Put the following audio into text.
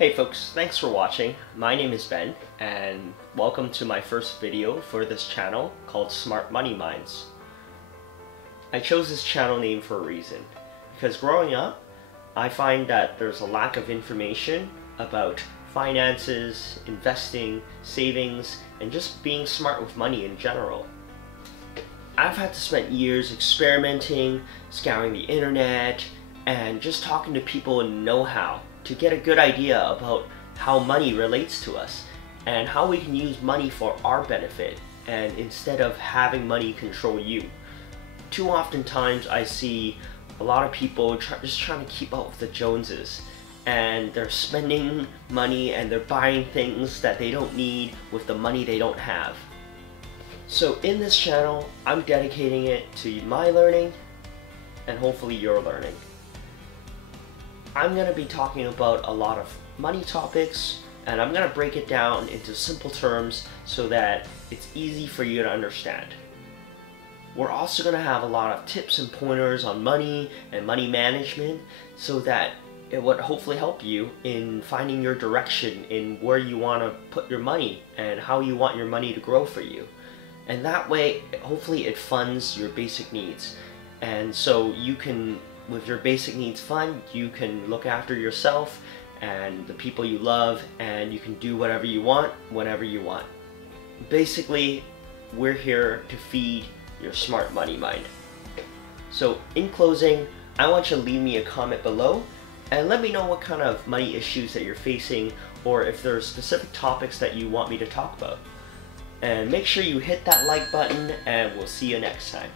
Hey folks, thanks for watching. My name is Ben and welcome to my first video for this channel called Smart Money Minds. I chose this channel name for a reason because growing up I find that there's a lack of information about finances, investing, savings, and just being smart with money in general. I've had to spend years experimenting, scouring the internet, and just talking to people in know-how to get a good idea about how money relates to us and how we can use money for our benefit and instead of having money control you. Too often times I see a lot of people just trying to keep up with the Joneses, and they're spending money and they're buying things that they don't need with the money they don't have. So in this channel, I'm dedicating it to my learning and hopefully your learning. I'm going to be talking about a lot of money topics, and I'm going to break it down into simple terms so that it's easy for you to understand. We're also going to have a lot of tips and pointers on money and money management so that it would hopefully help you in finding your direction in where you want to put your money and how you want your money to grow for you. And that way, hopefully it funds your basic needs. And so you can, with your basic needs fund, you can look after yourself and the people you love, and you can do whatever you want, whenever you want. Basically, we're here to feed your smart money mind. So in closing, I want you to leave me a comment below and let me know what kind of money issues that you're facing, or if there are specific topics that you want me to talk about. And make sure you hit that like button, and we'll see you next time.